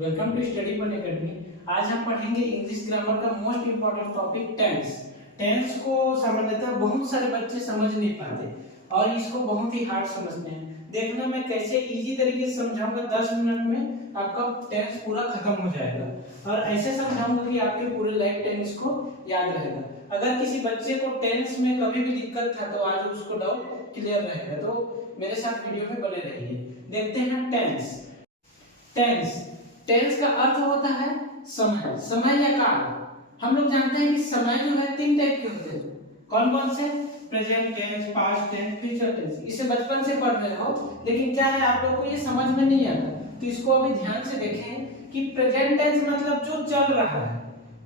Welcome to Study Fun Academy. आज हम पढ़ेंगे इंग्लिश ग्रामर का most important topic tense. Tense को सामान्यतः बहुत सारे बच्चे समझ नहीं पाते और इसको बहुत ही हार्ड समझते हैं। देखना मैं कैसे इजी तरीके से समझाऊंगा, 10 मिनट में आपका टेंस पूरा खत्म हो जाएगा और ऐसे समझाऊंगा कि आपके पूरे लाइफ टाइम इसको याद रहेगा। अगर किसी बच्चे को टेंस में कभी भी दिक्कत था तो आज उसको डाउट क्लियर रहेगा, तो मेरे साथ वीडियो में बने रहिए। देखते हैं टेंस। टेंस टेंस का अर्थ होता है समय, समय या काल। हम लोग जानते हैं कि समय जो है 3 टाइप के होते हैं। कौन कौन से? Present tense, past tense, future tense. इसे बचपन से पढ़ रहे हो, लेकिन क्या है आप लोग को ये समझ में नहीं आता, तो इसको अभी ध्यान से देखें कि प्रेजेंट टेंस मतलब जो चल रहा है।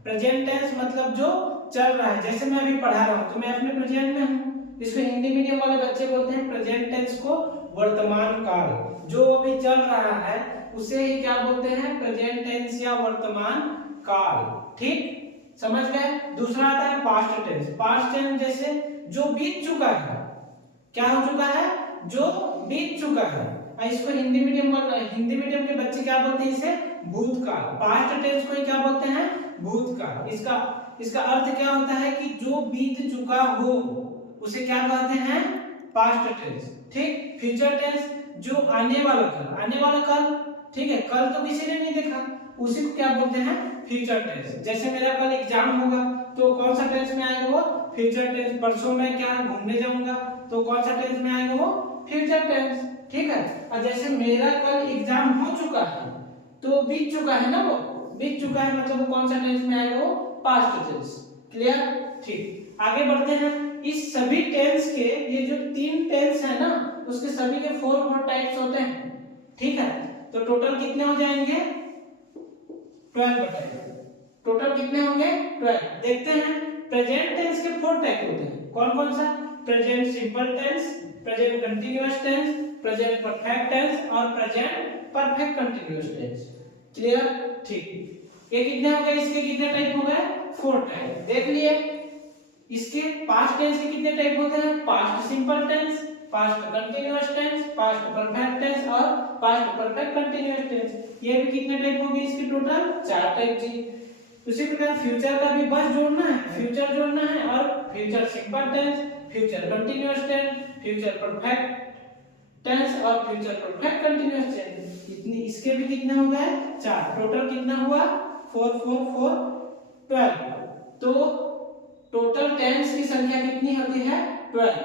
प्रेजेंट टेंस मतलब जो चल रहा है। जैसे मैं अभी पढ़ा रहा हूं तो मैं अपने प्रेजेंट में हूं। इसको हिंदी मीडियम वाले बच्चे बोलते हैं प्रेजेंट टेंस को वर्तमान काल। जो अभी चल रहा है उसे ही क्या बोलते हैं? प्रेजेंट टेंस या वर्तमान काल। ठीक, समझ गए? दूसरा आता है पास्ट टेंस। पास्ट टेंस जैसे जो बीत चुका है। क्या हो चुका है? जो बीत चुका है। इसको हिंदी मीडियम के बच्चे क्या बोलते हैं? इसे भूतकाल। पास्ट टेंस को क्या बोलते हैं? भूतकाल। इसका अर्थ क्या होता है कि जो बीत चुका हो उसे क्या कहते हैं? Past tense. ठीक, फ्यूचर टेंस जो आने वाला कल। आने वाला कल, ठीक है, कल तो किसी ने नहीं देखा, उसी को क्या बोलते हैं? Future tense. जैसे मेरा कल एग्जाम होगा तो कौन सा टेंस में आएगा? वो फ्यूचर टेंस। परसों मैं क्या घूमने जाऊंगा तो कौन सा टेंस में आएगा? वो फ्यूचर टेंस। ठीक है। और जैसे मेरा कल एग्जाम हो चुका है तो बीत चुका है ना, वो बीत चुका है मतलब वो कौन सा टेंस में आएगा? वो पास्ट टेंस। क्लियर? ठीक, आगे बढ़ते हैं। इस सभी टेंस के ये जो 3 टेंस है ना, उसके सभी के 4 टाइप्स होते हैं। ठीक है, तो टोटल कितने हो जाएंगे? 12 बताइए। टोटल कितने होंगे? 12। देखते हैं। प्रेजेंट टेंस के 4 टाइप होते हैं। कौन कौन सा? Present simple tense, present continuous tense, present perfect tense और present perfect continuous tense. Clear? ठीक, ये कितने हो गए? इसके कितने टाइप हो गए? 4 टाइप। देख लिए। इसके पास्ट टेंस के कितने टाइप होते हैं? Past simple tense, past continuous tense, past perfect tense और पास्ट परफेक्ट कंटीन्यूअस टेंस। ये भी कितने टाइप होंगे? इसके टोटल 4 टाइप जी। उसी प्रकार फ्यूचर का भी बस जोड़ना है, फ्यूचर जोड़ना है और future simple tense, future continuous tense, future perfect tense और फ्यूचर परफेक्ट कंटीन्यूअस टेंस। इतनी इसके भी कितने हो गए? 4। टोटल कितना हुआ? 4 4 4 12। तो टोटल टेंस की संख्या कितनी होती है? 12।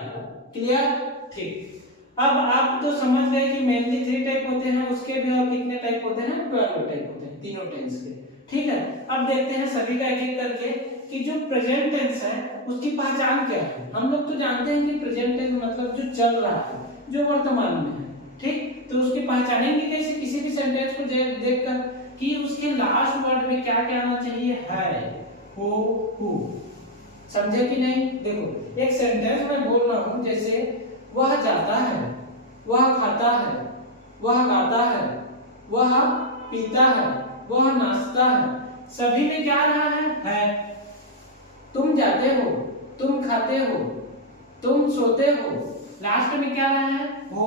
क्लियर? ठीक, अब आप तो समझ गए कि मेनली 3 टाइप होते हैं, उसके भी और कितने टाइप होते हैं? 12 टाइप होते हैं तीनों टेंस के। ठीक है, अब देखते हैं सभी का एक एक करके कि जो प्रेजेंट टेंस है उसकी पहचान क्या है। हम लोग तो जानते हैं कि प्रेजेंट टेंस मतलब जो चल रहा है, जो वर्तमान में है। ठीक, तो उसकी पहचानेंगे कैसे? किसी भी सेंटेंस को देखकर कि उसके लास्ट वर्ड में क्या क्या आना चाहिए? है, हो, हु। समझे कि नहीं? देखो, एक सेंटेंस में बोल रहा हूं, जैसे वह जाता है, वह खाता है, वह गाता है, वह पीता है, वह नाचता है। सभी में क्या रहा है? तुम जाते हो, तुम खाते हो, तुम सोते हो। लास्ट में क्या रहा है? हो।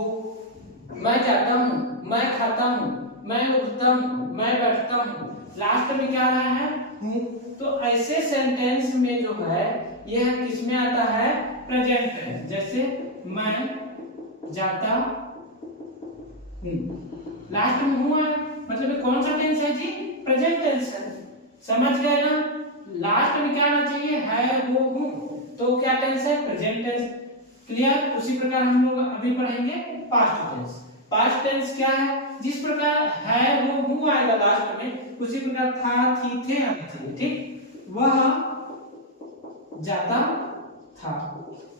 मैं जाता हूं, मैं खाता हूं, मैं उठता हूं, मैं बैठता हूं। लास्ट में क्या रहा है? हूं। तो ऐसे सेंटेंस में जो है यह किस में आता है? Present tense. जैसे मैं जाता हूं, लास्ट में हूं है, मतलब ये कौन सा टेंस है जी? प्रेजेंट टेंस है। समझ गए ना? लास्ट में क्या आना चाहिए? है, हो, हूं। तो क्या टेंस है? Present tense. क्लियर? उसी प्रकार हम लोग अभी पढ़ेंगे पास्ट टेंस। पास्ट टेंस क्या है? जिस प्रकार है, हो, हूं आएगा लास्ट में, उसी प्रकार था, थी, थे आना चाहिए। ठीक, वह जाता था।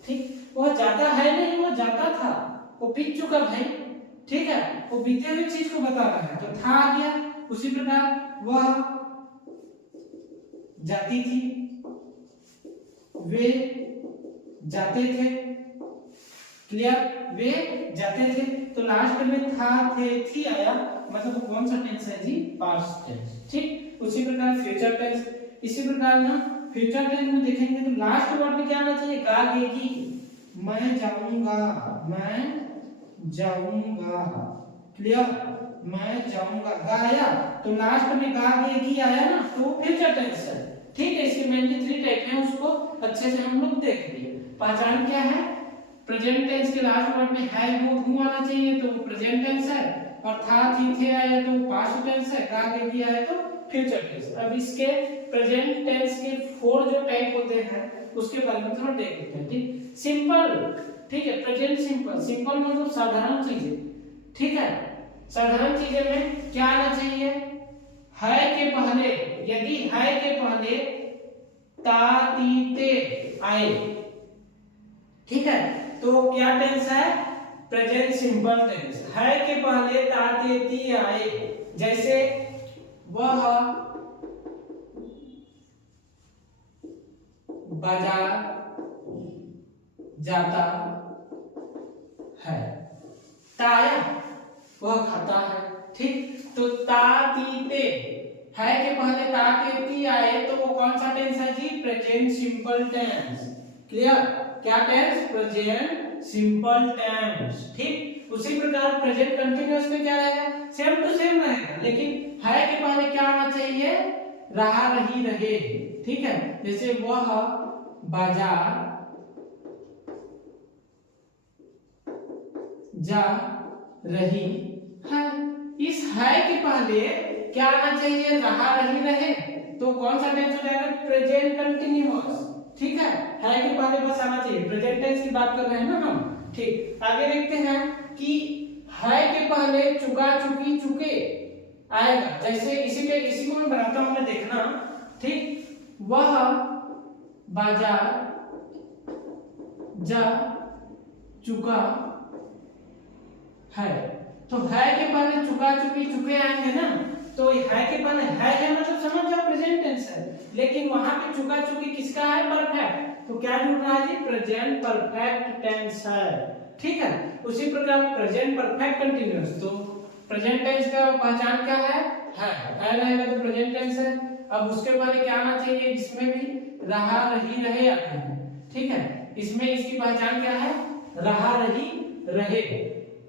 ठीक, वह जाता है नहीं, वो जाता था, वो बीत चुका भाई। ठीक है, वो बीते हुए चीज को बता रहा है, तो था आ गया। उसी प्रकार वह जाती थी, वे जाते थे। क्लियर? वे जाते थे, तो लास्ट में था, थे, थी आया, मतलब वो कौन सा टेंस है जी? Past tense. ठीक, उसी प्रकार फ्यूचर टेंस। इसी प्रकार ना फ्यूचर टेंस में देखेंगे तो लास्ट वर्ड में क्या आना चाहिए? गागेगी। मैं जाऊंगा, मैं जाऊंगा। क्लियर? मैं जाऊंगा, गाया, तो लास्ट में गा गए की आया ना, तो फ्यूचर टेंस है। ठीक है, इसके मेनली 3 टाइप हैं, उसको अच्छे से हम लोग देख लिए। पहचान क्या है, प्रेजेंट टेंस के लास्ट वर्ड में है वो हूं आना चाहिए, तो वो प्रेजेंट टेंस है, और था थी थे आया तो पास्ट टेंस है, गा गए की आया तो फ्यूचर टेंस। अब इसके प्रेजेंट टेंस के 4 जो टाइप होते हैं उसके बारे में थोड़ा देख लेते हैं। ठीक, सिंपल, ठीक है, प्रेजेंट सिंपल, सिंपल मतलब साधारण चीजें। ठीक है, साधारण चीजें में क्या आना चाहिए, है के पहले, यदि है के पहले ता ती ते आए, ठीक है, तो क्या टेंस है, प्रेजेंट सिंपल टेंस। है के पहले ता ते ती आए, जैसे वह बाजार जाता है, ताया वह खाता है। ठीक, तो ता ती ते, है के पहले ता ते ती आए तो वो कौन सा टेंस है जी, प्रेजेंट सिंपल टेंस। क्लियर, क्या टेंस, प्रेजेंट सिंपल टेंस। ठीक, उसी प्रकार प्रेजेंट कंटीन्यूअस में क्या रहेगा, सेम टू सेम रहेगा, लेकिन है के पहले क्या आना चाहिए, रहा रही रहे। ठीक है, जैसे वह बाजार जा रही है, इस है के पहले क्या आना चाहिए, रहा रही रहे, तो कौन सा टेंस हो जाएगा, प्रेजेंट कंटीन्यूअस। ठीक है के पहले बस आना चाहिए, प्रेजेंट टेंस की बात कर रहे हैं ना हम। ठीक, आगे देखते हैं कि है के पहले चुका चुकी चुके आएगा, जैसे इसी को मैं बनाता हूं, मैं देखना। ठीक, वह बाजार जा चुका है, तो है के पहले चुका चुकी चुके आएंगे ना, तो है के पहले है मतलब समझ जाओ प्रेजेंट टेंस है, लेकिन वहां पे चुका चुकी किसका है, परफेक्ट, तो क्या जुड़ रहा है जी, प्रेजेंट परफेक्ट टेंस है। ठीक है, उसी प्रकार प्रेजेंट परफेक्ट कंटीन्यूअस, तो प्रेजेंट टेंस का पहचान क्या है रहेगा तो प्रेजेंट टेंस है। अब उसके बाद क्या आना चाहिए, इसमें भी रहा रही रहे आते हैं। ठीक है, इसमें इसकी पहचान क्या है, रहा रही रहे।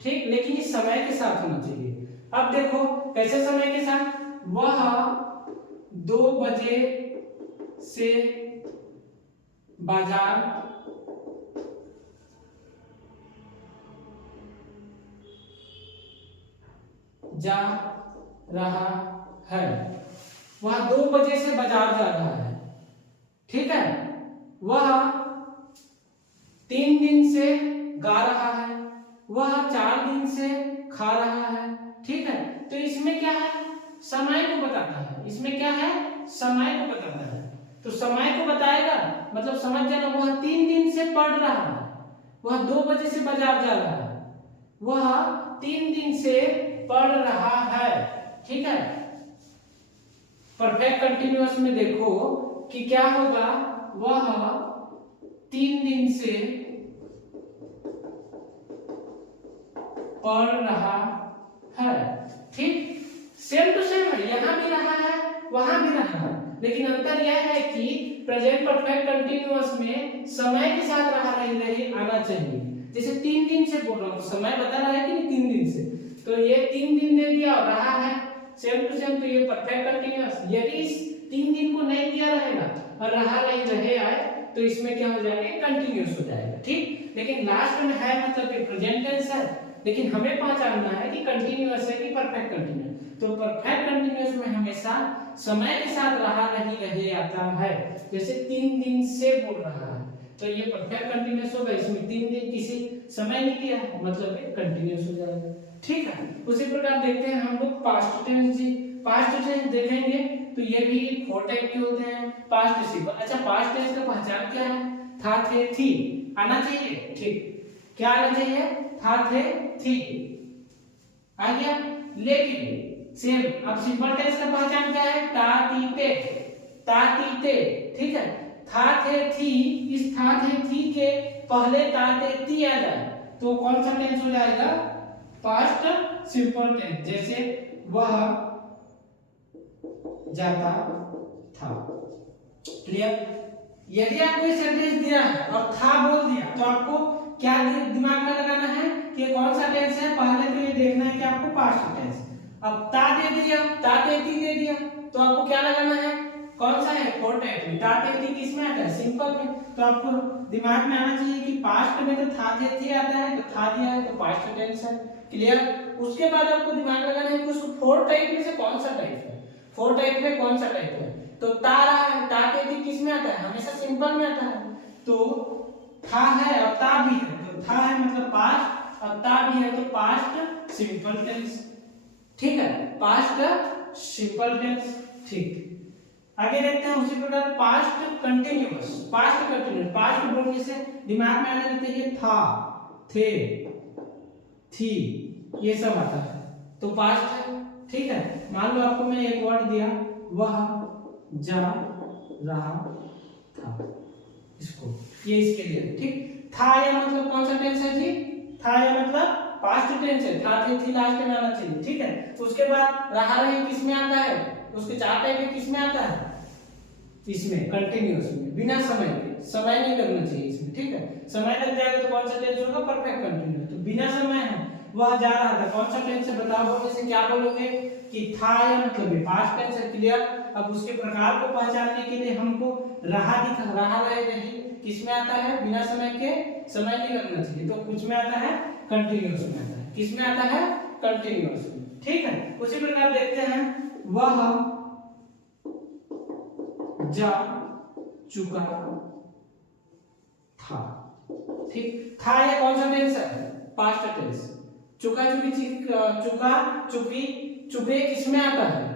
ठीक, लेकिन इस समय के साथ होना चाहिए। अब देखो कैसे समय के साथ, वह 2 बजे से बाजार जा रहा है, वह 2 बजे से बाजार जा रहा है। ठीक है, वह 3 दिन से गा रहा है, वह 4 दिन से खा रहा है। ठीक है, तो इसमें क्या है, समय को बताता है, इसमें क्या है, समय को बताता है, तो समय को बताएगा मतलब समझ जाना, वह 3 दिन से पढ़ रहा है, वह 2 बजे से बाजार जा रहा है, वह 3 दिन से पढ़ रहा है। ठीक है, परफेक्ट कंटीन्यूअस में देखो कि क्या होगा, वह 3 दिन से पढ़ रहा है। ठीक, सेम टू सेम है, यहां भी रहा है वहां भी रहा है, लेकिन अंतर यह है कि प्रेजेंट परफेक्ट कंटीन्यूअस में समय के साथ रहा रही आना चाहिए। जैसे 3 दिन से बोल रहा हूं, समय बता रहा है कि नहीं 3 दिन से, तो ये 3 दिन दे दिया और रहा है सेम टू सेम, तो ये परफेक्ट कंटीन्यूअस। यदि इस 3 दिन को नहीं दिया रहेगा और रहा नहीं रहे आए, तो इसमें क्या हो जाएगा, कंटीन्यूअस हो जाएगा। ठीक, लेकिन लास्ट में है मतलब कि प्रेजेंट टेंस है, लेकिन हमें पहचानना है कि कंटीन्यूअस है कि परफेक्ट कंटीन्यूअस। तो परफेक्ट कंटीन्यूअस में हमेशा समय के साथ रहा नहीं रहे आता है, जैसे 3 दिन से बोल रहा है, तो ये परफेक्ट कंटीन्यूअस होगा, इसमें 3 दिन किसी समय नहीं दिया है, मतलब ये कंटीन्यूअस हो जाएगा। ठीक है, उसी प्रकार देखते हैं हम लोग पास्ट टेंस जी। पास्ट टेंस देखेंगे तो ये भी 4 टाइप के होते हैं, पास्ट सिंपल। अच्छा, पास्ट टेंस का पहचान क्या है, था थे थी आना चाहिए। ठीक, क्या आना चाहिए, था थे थी आ गया, लेकिन सेम अब सिंपल टेंस का पहचान क्या है, ता ती ते ता ती ते। ठीक है, था थे थी, इस था थे थी के पहले ता ते ती आ जाए तो कौन सा टेंस हो जाएगा, पास्ट सिंपल टेंस। जैसे वह जाता था। क्लियर, यदि आपको ये सेंटेंस दिया है और था बोल दिया तो आपको क्या दिमाग में लगाना है कि कौन सा टेंस है, पहले तो ये देखना है कि आपको पास्ट टेंस, अब ता दे दिया, ता तेती दे दिया, तो आपको क्या लगाना है, कौन सा है, फोर टाइप में। ता तेती किस में आता है, सिंपल में। तो आपको दिमाग में आना चाहिए कि पास्ट में तो था तेती आता है, तो था दिया है तो पास्ट टेंस है। क्लियर। उसके बाद आपको दिमाग लगाना है कि उसको फोर टाइप में से कौन सा टाइप है, फोर टाइप में कौन सा टाइप है। तो ता रहा है, ता तेती किस में आता है, हमेशा सिंपल में आता है। तो था है और ता भी है, तो था है मतलब पास्ट और ता भी है तो पास्ट सिंपल टेंस। ठीक है, पास्ट सिंपल टेंस। ठीक, आगे देखते हैं उसी प्रकार past continuous. Past continuous, past बोलने से दिमाग में आने लगता है था, थे, थी, ये सब आता है, तो पास्ट है। ठीक है, मान लो आपको मैं एक वर्ड दिया, वह जा रहा था, इसको, ये इसके लिए। ठीक, था या मतलब कौन सा टेंस है जी, था या मतलब पास्ट टेंस है, था थी लास्ट में आना चाहिए। ठीक है, उसके बाद रहा रही किस में आता है, उसके चार टाइप में किस में आता है, इसमें कंटिन्यूअस में, बिना समय के, समय नहीं लगना चाहिए इसमें। ठीक है, समय लग जाएगा तो कौन सा टेंस होगा, परफेक्ट कंटिन्यूअस। तो बिना समय है, वह जा रहा था, कौन सा टेंस है बताओ, बोलने से क्या बोलोगे कि था या मतलब पास्ट टेंस है। क्लियर। अब उसके प्रकार को पहचानने के लिए हमको रहा दिखा, रहा रहे रही किस में आता है, बिना समय के, समय नहीं लगना चाहिए, तो कुछ में आता है, कंटिन्यूअस में आता है। किस में आता है, कंटिन्यूअस में। ठीक है, उसी प्रकार देखते हैं, वह जा चुका था। ठीक, था ये कौन सा टेंस है, पास्ट टेंस। चुका चुकी, चुका चुकी, चुके किस में आता है,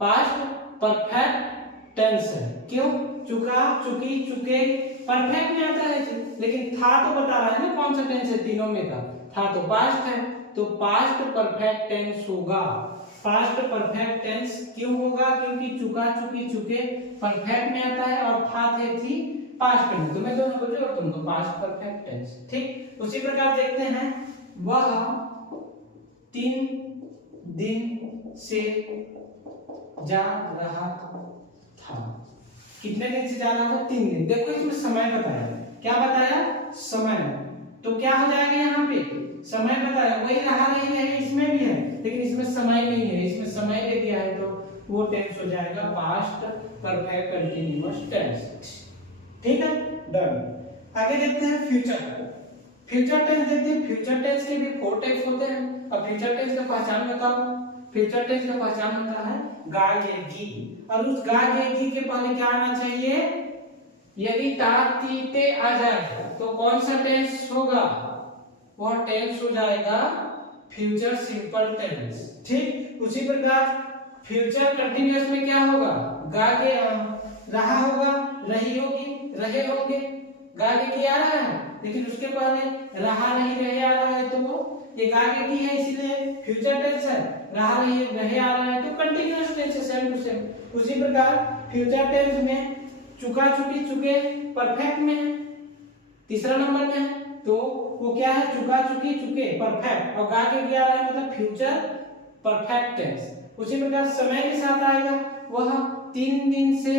पास्ट परफेक्ट टेंस है। क्यों, चुका चुकी चुके परफेक्ट में आता है, लेकिन था तो बता रहा है ना कौन सा टेंस है तीनों में का, था तो पास्ट है, तो पास्ट परफेक्ट टेंस होगा। पास्ट परफेक्ट टेंस क्यों होगा, क्योंकि चुका चुकी चुके परफेक्ट में आता है और था थे थी पास्ट में, तुम्हें दोनों बोले और तुमको पास्ट परफेक्ट टेंस। ठीक, उसी प्रकार देखते हैं, वह 3 दिन से जा रहा था। कितने दिन से जा रहा था, 3 दिन। देखो इसमें समय बताया, क्या बताया, समय, तो क्या हो जाएगा यहाँ पे, समय बताया, वही रहा नहीं है, इसमें भी है, लेकिन इसमें समय नहीं है, इसमें समय दे दिया है, तो वो टेंस हो जाएगा पास्ट परफेक्ट कंटीन्यूअस टेंस। ठीक है, डन। आगे देखते हैं फ्यूचर। फ्यूचर टेंस देखते हैं, फ्यूचर टेंस के भी 4 टाइप्स होते हैं। अब फ्यूचर टेंस का पहचान बताओ। फ्यूचर टेंस का पहचान होता है गाएगी, और उस गाएगी के पहले क्या आना चाहिए, यदि ता ती ते आ जाए तो कौन सा टेंस होगा, वह टेंस हो जाएगा फ्यूचर सिंपल टेंस। ठीक, उसी प्रकार फ्यूचर कंटीन्यूअस में क्या होगा, गा के रहा होगा, रही होगी, रहे होंगे, गा के की आ रहा है, लेकिन उसके पहले रहा नहीं रहे आ रहा है, तो वो ये गा के की है, इसलिए फ्यूचर टेंस है। रहा रही रहे आ रहा है तो कंटीन्यूअस टेंस है, सेम टू सेम। उसी प्रकार फ्यूचर टेंस में चुका चुकी चुके परफेक्ट में है, तीसरा नंबर में है, तो वो क्या है, चुका चुकी चुके परफेक्ट, और गा के क्या आ रहा है मतलब फ्यूचर परफेक्ट टेंस। उसी प्रकार समय के साथ आएगा, वह 3 दिन से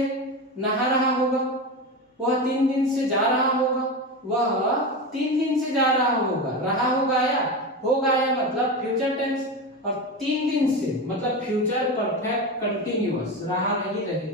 नहा रहा होगा, वह 3 दिन से जा रहा होगा, वह 3 दिन से जा रहा होगा, रहा होगा या मतलब फ्यूचर टेंस, और 3 दिन से मतलब फ्यूचर परफेक्ट कंटीन्यूअस, रहा नहीं रहे,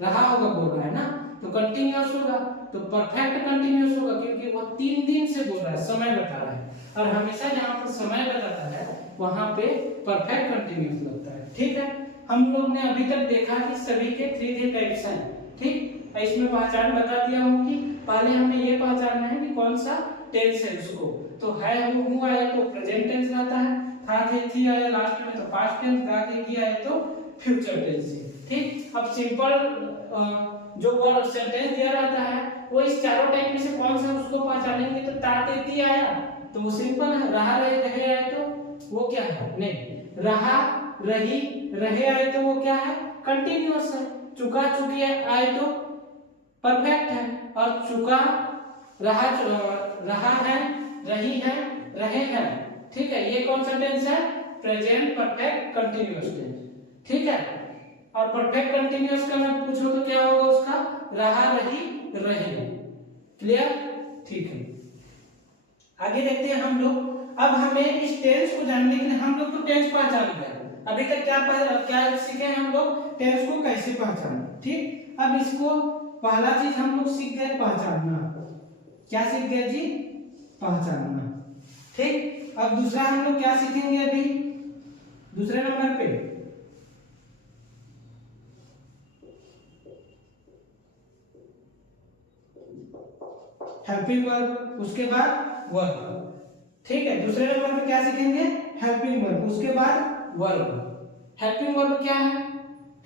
रहा होगा बोल रहा है ना, तो कंटीन्यूअस होगा, तो परफेक्ट कंटीन्यूअस होगा, क्योंकि वो 3 दिन से बोल रहा है, समय बता रहा है, और हमेशा जहां पर समय बताता है वहां पे परफेक्ट कंटीन्यूअस लगता है। ठीक है, हम लोग ने अभी तक देखा कि सभी के 3 टाइप्स हैं। ठीक, इसमें पहचान बता दिया हूं कि पहले हमें ये पहचानना है कि कौन सा टेंस है उसको, तो है हूं आया तो प्रेजेंट टेंस रहता है, था थे थी आया लास्ट में तो पास्ट टेंस, गा के किया है तो फ्यूचर टेंस है। ठीक, अब सिंपल जो वर्ड सेंटेंस दिया रहता है वो इस चारों टाइप में से कौन सा उसको पहचानेंगे, तो ता ते ती आया तो वो सिंपल है, रहा रहे रहे आए तो वो क्या है, नहीं, रहा रही रहे आए तो वो क्या है, कंटीन्यूअस है। चुका चुकी आए तो परफेक्ट है, और चुका रहा रहा है, रही है, रहे हैं। ठीक है, ये कौन सा टेंस है, प्रेजेंट परफेक्ट कंटीन्यूअस टेंस। ठीक है, और परफेक्ट कंटीन्यूअस का मैं पूछूं तो क्या होगा उसका, रहा रही रहे। क्लियर, ठीक है। आगे देखते हैं हम लोग, अब हमें इस टेंस को जानने के लिए हम लोग तो टेंस पहचान गए, अभी तक क्या सीखे हम लोग, टेंस को कैसे पहचानना। ठीक, अब इसको पहला चीज हम लोग सीख गए पहचानना। क्या सीख गए जी, पहचानना। ठीक, अब दूसरा हम लोग क्या सीखेंगे अभी दूसरे नंबर पे, हेल्पिंग वर्ब, उसके बाद वर्ब। ठीक है, दूसरे नंबर पे क्या सीखेंगे, हेल्पिंग वर्ब, उसके बाद वर्ब। हेल्पिंग वर्ब क्या है,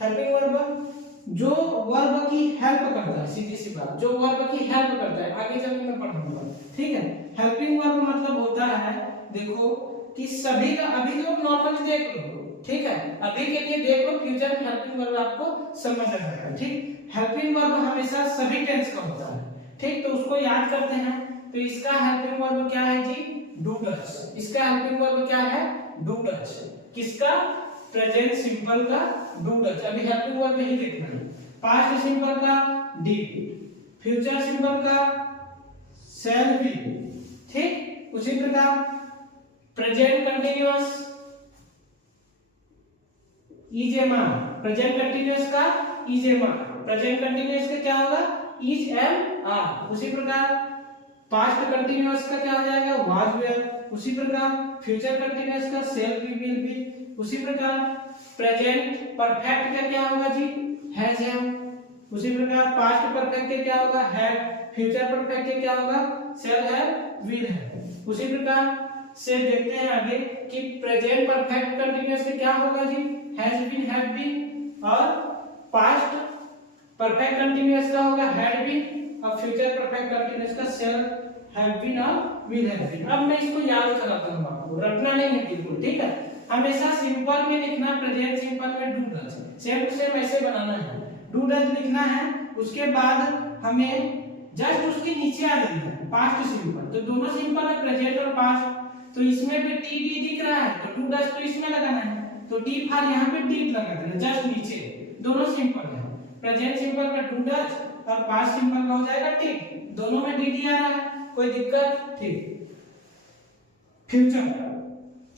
हेल्पिंग वर्ब जो वर्ब की हेल्प करता है, सीधी सी बात, जो वर्ब की हेल्प करता है, आगे चल के मैं पढ़ाऊंगा। ठीक है, हेल्पिंग वर्ब मतलब होता है, देखो कि सभी का, अभी लोग नॉर्मली देख लो, ठीक है, अभी के लिए देख लो, फ्यूचर में हेल्पिंग वर्ब आपको समझ आ जाएगा। ठीक, हेल्पिंग वर्ब हमेशा सभी टेंस का होता है। ठीक, तो उसको याद करते हैं। तो इसका हेल्पिंग वर्ब क्या है जी, डू डज। इसका हेल्पिंग वर्ब क्या है, डू डज। किसका, प्रेजेंट सिंपल का डू डज। अभी हेल्पिंग वर्ब ही देखना है। पास्ट सिंपल का डिड, फ्यूचर सिंपल का शैल बी। ठीक, उसी प्रकार present continuous is am are, present continuous का is am are, present continuous का क्या होगा, इज एम आर। उसी प्रकार पास्ट कंटीन्यूअस का क्या हो जाएगा, वाज वेयर। उसी प्रकार फ्यूचर कंटीन्यूअस का शैल बी, विल बी। उसी प्रकार प्रेजेंट परफेक्ट का क्या होगा जी, हैज हैव। उसी प्रकार पास्ट परफेक्ट का क्या होगा, हैड। फ्यूचर परफेक्ट का क्या होगा, शैल हैव, विल हैव। उसी प्रकार से देखते हैं आगे कि प्रेजेंट परफेक्ट कंटीन्यूअस का क्या होगा जी, हैज बीन, हैव बीन। और पास्ट परफेक्ट कंटीन्यूअस का होगा हैड बीन, और फ्यूचर परफेक्ट कंटीन्यूअस का शैल हैव बीन और विल हैव बीन। अब मैं इसको याद कराता हूं आपको, रटना नहीं है बिल्कुल। ठीक है, हमेशा सिंपल में लिखना, प्रेजेंट सिंपल में do does, same to same ऐसे बनाना है। डू डज लिखना है, उसके बाद हमें जस्ट उसके नीचे आ जाना है पास्ट सिंपल। तो दोनों सिंपल है, प्रेजेंट और पास्ट। तो इसमें भी टी डी दिख रहा है, तो डू डज तो इसमें लगाना है, तो टी फार यहाँ पे डी लगा देना जस्ट नीचे। दोनों सिंपल है, प्रेजेंट सिंपल का डू डज और पास्ट सिंपल का हो जाएगा टी। दोनों में डी डी आ रहा है, कोई दिक्कत, ठीक। फ्यूचर,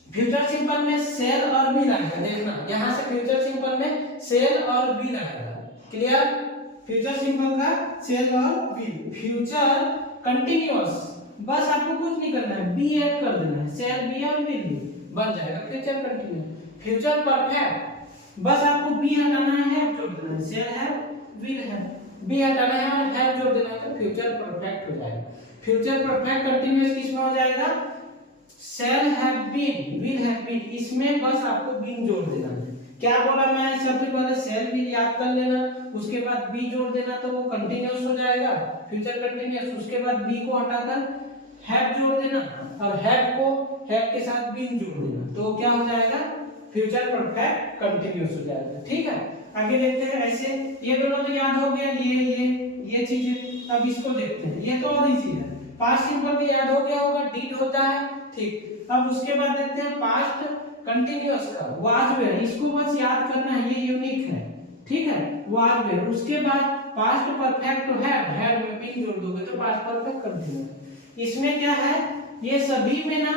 फ्यूचर सिंपल में सेल और बी लगेगा, देखना यहां से फ्यूचर सिंपल में सेल और बी लगेगा, क्लियर। फ्यूचर सिंपल का सेल और बी। फ्यूचर कंटीन्यूअस, बस आपको कुछ नहीं करना है, बी ऐड कर देना है, सेल बी और विल बी बन जाएगा फ्यूचर कंटीन्यूअस। फ्यूचर परफेक्ट, बस आपको बी हटाना है, हैव जोड़ देना है, shall have, will have. Be हटाना है और हैव जोड़ देना है, तो फ्यूचर परफेक्ट हो जाएगा। फ्यूचर परफेक्ट कंटीन्यूअस किसमें हो जाएगा, shall have been, will have been, इसमें बस आपको been जोड़ देना है। क्या बोला मैं, सबसे पहले shall will याद कर लेना, उसके बाद be जोड़ देना, तो वो कंटीन्यूअस हो जाएगा, फ्यूचर कंटीन्यूअस। उसके बाद be को हटाकर have जोड़ देना, और have को have के साथ been जोड़ देना, तो क्या हो जाएगा, फ्यूचर परफेक्ट कंटीन्यूअस हो जाएगा। ठीक है, आगे देखते हैं। ऐसे ये दोनों तो याद हो गया, ये चीजें। अब इसको देखते हैं, ये तो और इजी है। पास्ट सिंपल भी याद हो गया होगा, डिड होता है, ठीक। अब उसके बाद देखते हैं पास्ट कंटीन्यूअस का वाज वेयर, इसको बस याद करना है, ये यूनिक है, ठीक है, वाज वेयर। उसके बाद पास्ट परफेक्ट तो हैव में बीन जोड़ दोगे तो पास्ट परफेक्ट कंटीन्यूअस। इसमें क्या है, ये सभी में ना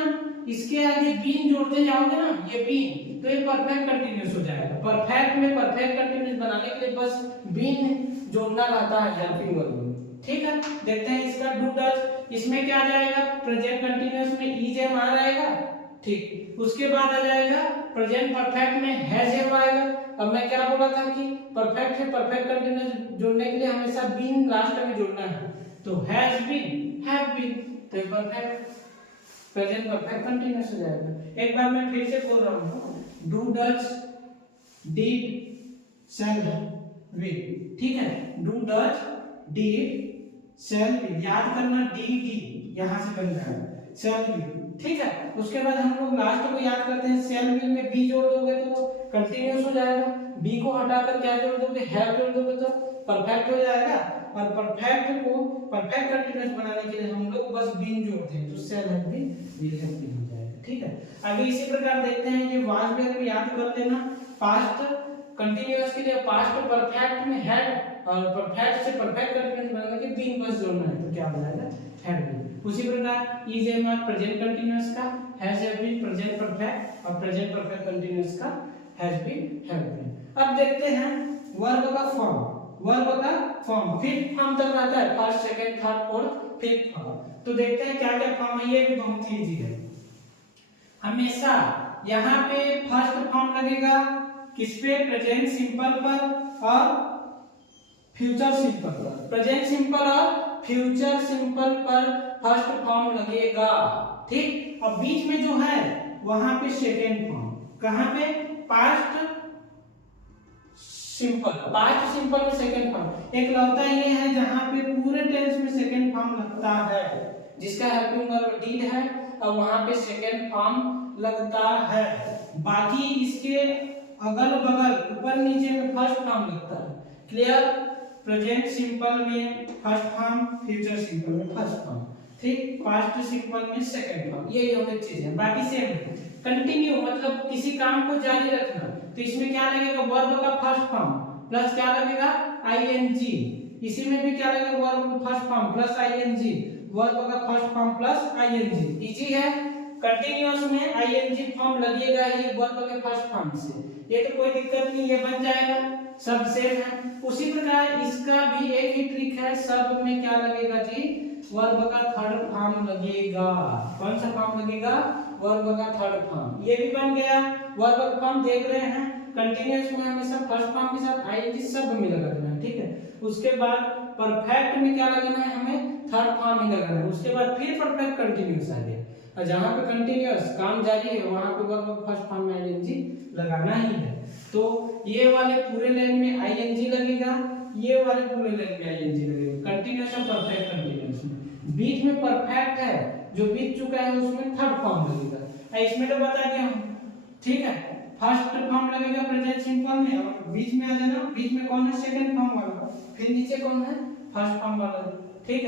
इसके आगे बीन जोड़ते जाओगे ना, ये बीन, तो ये परफेक्ट कंटीन्यूअस हो जाएगा। परफेक्ट में परफेक्ट कंटीन्यूअस बनाने के लिए बस बीन जोड़ना रहता है हेल्पिंग वर्ब में। ठीक है, देखते हैं इसका डू डज। इसमें क्या आ जाएगा, प्रेजेंट कंटीन्यूअस में इज एम आ आएगा, ठीक। उसके बाद आ जाएगा प्रेजेंट परफेक्ट में हैज हैव आएगा। अब मैं क्या बोला था कि परफेक्ट से परफेक्ट कंटीन्यूअस जोड़ने के लिए हमेशा बीन लास्ट में जोड़ना है, तो हैज बीन, हैव बीन, तो परफेक्ट प्रेजेंट परफेक्ट कंटीन्यूअस हो जाएगा। एक बार मैं फिर से बोल रहा हूं, do does, did, shall, will, ठीक है। Do does, did, shall will, याद करना डी डी यहां से बन रहा है, शैल विल, ठीक है। उसके बाद हम लोग लास्ट को याद करते हैं, शैल विल में बी जोड़ दोगे तो वो कंटीन्यूअस हो जाएगा, बी को हटाकर क्या जोड़ दोगे, हैव जोड़ दोगे तो परफेक्ट हो जाएगा। और परफेक्ट को परफेक्ट कंटीन्यूअस बनाने के लिए हम लोग बस बीन जोड़ते हैं, तो shall have been, will have been हो जाएगा, ठीक है। आगे इसी प्रकार देखते हैं, ये वाज वेयर में याद कर लेना, पास्ट कंटीन्यूअस के लिए पास्ट परफेक्ट में हैड, और परफेक्ट से परफेक्ट कंटीन्यूअस बनाने के बीन बस जोड़ना है, तो क्या हो जाएगा, हैड बीन। उसी प्रकार is am are present continuous का, has have been present perfect, और प्रेजेंट परफेक्ट कंटीन्यूअस का हैज बीन हेल्पिंग। अब देखते हैं वर्ब का फॉर्म। वर्ब का फॉर्म फिफ्थ फॉर्म तक रहता है, first second third fourth fifth form. तो देखते हैं क्या क्या फॉर्म है, ये भी बहुत ही इजी है। हमेशा यहाँ पे फर्स्ट फॉर्म लगेगा किस पे, प्रेजेंट सिंपल पर और फ्यूचर सिंपल पर। प्रेजेंट सिंपल और फ्यूचर सिंपल पर फर्स्ट फॉर्म लगेगा, ठीक। और बीच में जो है वहां पे सेकेंड फॉर्म, कहां पे, पास्ट सिंपल, पास्ट सिंपल में सेकेंड फॉर्म। एक लौता ये है जहां पे पूरे टेंस में सेकेंड फॉर्म लगता है, जिसका हेल्पिंग वर्ब डीड है और वहां पे सेकेंड फॉर्म लगता है। बाकी इसके अगल बगल ऊपर नीचे में फर्स्ट फॉर्म लगता है। क्लियर, प्रेजेंट सिंपल में फर्स्ट फॉर्म, फ्यूचर सिंपल में फर्स्ट फॉर्म, ठीक। पास्ट सिंपल में सेकंड फॉर्म। ये यूनिक चीज है, बाकी सेम है। कंटिन्यू मतलब किसी काम को जारी रखना, तो इसमें क्या लगेगा, वर्ब का फर्स्ट फॉर्म प्लस क्या लगेगा, आईएनजी। इसी में भी क्या लगेगा, वर्ब का first form plus ING, verb का first form plus ING. Easy है। कंटीन्यूअस में आईएनजी फॉर्म लगेगा ही वर्ब के फर्स्ट फॉर्म से, ये तो कोई दिक्कत नहीं, ये बन जाएगा, सब सेम है। उसी प्रकार इसका भी एक ही ट्रिक है, सब में क्या लगेगा जी, वर्ब का थर्ड फॉर्म लगेगा। कौन सा फॉर्म लगेगा, वर्ब का थर्ड फॉर्म। ये भी बन गया। वर्ब का फॉर्म देख रहे हैं, कंटीन्यूअस में हमेशा फर्स्ट फॉर्म के साथ आईएनजी सब में लगा देना है, ठीक है। उसके बाद परफेक्ट में क्या लगाना है, हमें थर्ड फॉर्म ही लगाना है। उसके बाद फिर परफेक्ट कंटीन्यूअस आ गया, और जहां पे कंटीन्यूअस काम जारी है वहां पे वर्ब फर्स्ट फॉर्म में आईएनजी लगाना ही है। तो ये वाले पूरे लाइन में आईएनजी लगेगा, ये वाले पूरे लाइन में आईएनजी लगेगा, कंटीन्यूअस और परफेक्ट कंटीन्यूअस में। बीच में परफेक्ट है जो बीत चुका है उसमें थर्ड फॉर्म लगेगा। इसमें तो बता दिया हूं, ठीक है। फर्स्ट फॉर्म लगेगा प्रेजेंट सिंपल में, और बीच में आ जाना, बीच में कौन है, सेकंड फॉर्म वाला, फिर नीचे कौन है, फर्स्ट फॉर्म वाला, ठीक है।